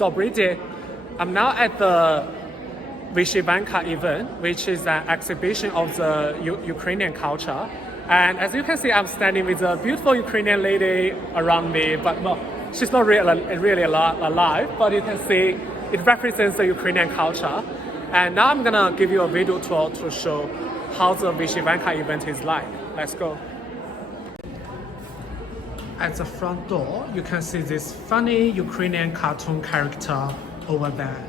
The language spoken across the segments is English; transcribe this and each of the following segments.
Добрый день. I'm now at the Vyshyvanka event, which is an exhibition of the Ukrainian culture. And as you can see, I'm standing with a beautiful Ukrainian lady around me, but well, she's not really alive, but you can see it represents the Ukrainian culture. And now I'm gonna give you a video tour to show how the Vyshyvanka event is like. Let's go. At the front door, you can see this funny Ukrainian cartoon character over there.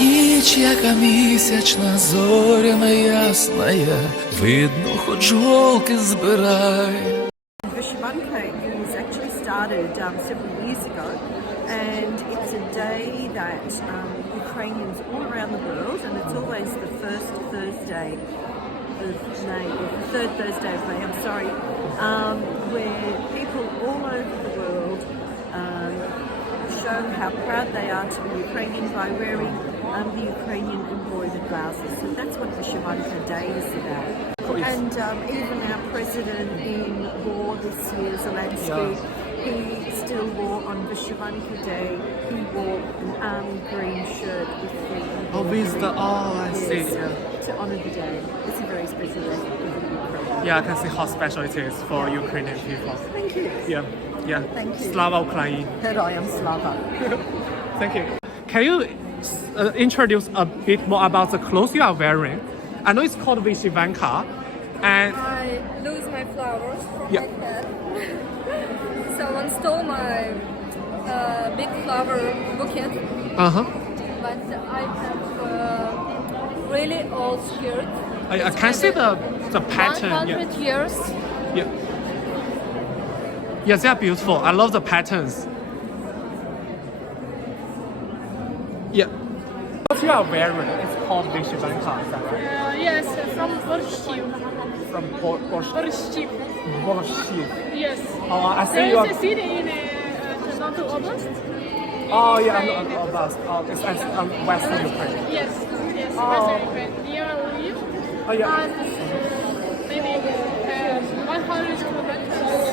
Ніч, яка місячна, зоряна ясная, видно, хоч голки збирай. Vyshyvanka was actually started several years ago, and it's a day that Ukrainians all around the world, and it's always the first Thursday of May, or the third Thursday of May, I'm sorry, where people all over the world show how proud they are to be Ukrainian by wearing the Ukrainian embroidered blouses. So that's what Vyshyvanka Day is about. And even our president wore this year, Zelensky, he still wore on Vyshyvanka Day, he wore an army green shirt with the I see. to honour the day. It's a very special day for Ukraine. Yeah, I can see how special it is for Ukrainian people. Thank you. Yeah. Thank you. Slava Ukraini. Heroyam Slava. Thank you. Can you introduce a bit more about the clothes you are wearing? I know it's called Vyshyvanka, and I lose my flowers from Yeah. my head. Someone stole my big flower bouquet, but I have really old skirt. I can see the pattern. 100 years. Yeah, they are beautiful. I love the patterns. Yeah. What you are wearing is called Vyshyvanka, is that right? Yes, from Borshiv. From Borshiv. Borshiv. Yes. Oh, I see There you is are. a city in Ternobyl Oblast. Oh, yeah, I'm not about. Oh, it's Western Ukraine. Yes, Oh. Western Ukraine. Near Lviv. Oh, yeah. And maybe 100 kilometers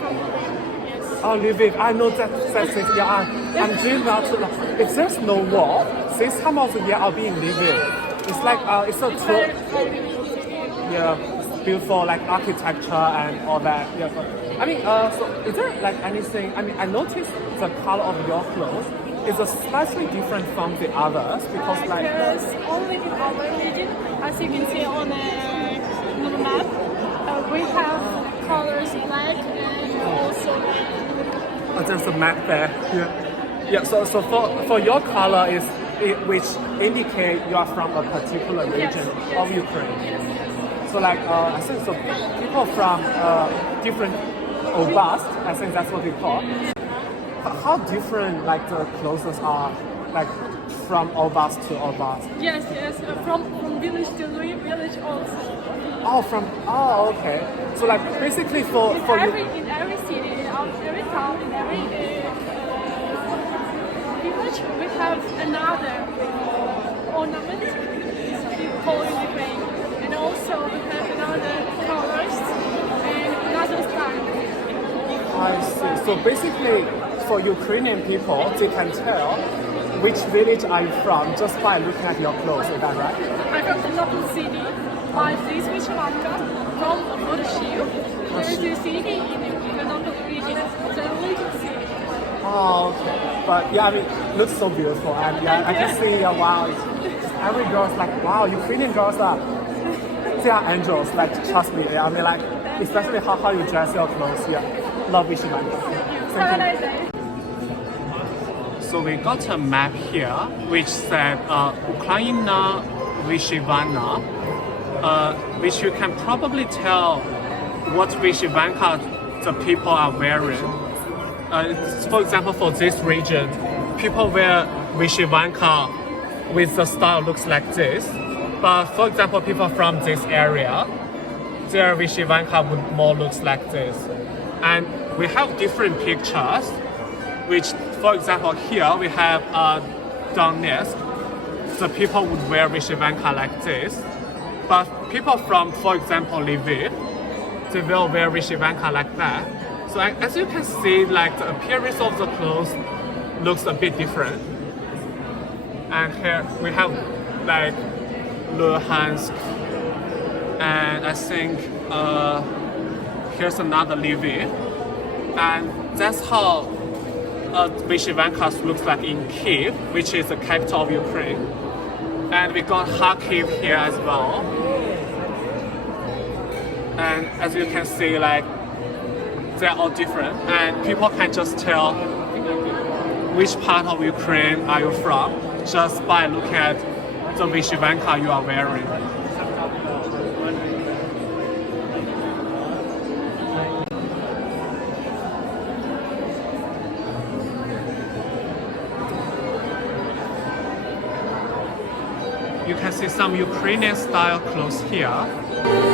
from Lviv. Yes. Oh, Lviv. I know that city. Yeah, I'm dreaming about it. If there's no war, this time of the year I'll be in Lviv. It's like it's a tour. Yeah, it's beautiful like architecture and all that. Yeah. But, I mean, so is there like anything? I mean, I noticed the color of your clothes is slightly different from the others because like. Because only in our region, as you can see on the map, we have colors black and also red. Oh, there's a map there. Yeah. So for your color is which indicate you are from a particular region of Ukraine. So like I think so people from different oblast, I think that's what we call. How different like the clothes are like from oblast to oblast? Yes, from village to village also. Oh, okay. So like basically for In you. every city, every town, in every village, we have another ornament we call in Ukraine, and also we have another colors and another style. I see. So basically, for Ukrainian people, they can tell which village are you from just by looking at your clothes. Is that right? I'm from the local city, but this Vyshyvanka from Borshiv. There is a city in the Ternobyl region, the little city. Oh, okay. But yeah, I mean, it looks so beautiful, and yeah, I can see. Wow, every girl's like, wow, Ukrainian girls they are angels. Like, trust me. I mean, like, especially how you dress your clothes. Yeah, love Vyshyvanka. Have a nice day. So we got a map here which said Ukraina Vyshyvanka, which you can probably tell what Vyshyvanka the people are wearing. For example, for this region, people wear Vyshyvanka with the style looks like this. But for example, people from this area, their Vyshyvanka would more looks like this. And we have different pictures, which, for example, here we have Donetsk. The people would wear vyshyvanka like this. But people from, for example, Lviv, they will wear vyshyvanka like that. So as you can see, like the appearance of the clothes looks a bit different. And here we have like Luhansk, and I think here's another Lviv. And that's how vyshyvankas looks like in Kiev, which is the capital of Ukraine. And we got Kharkiv here as well. And as you can see, like they're all different, and people can just tell which part of Ukraine are you from just by looking at the vyshyvanka you are wearing. You can see some Ukrainian style clothes here.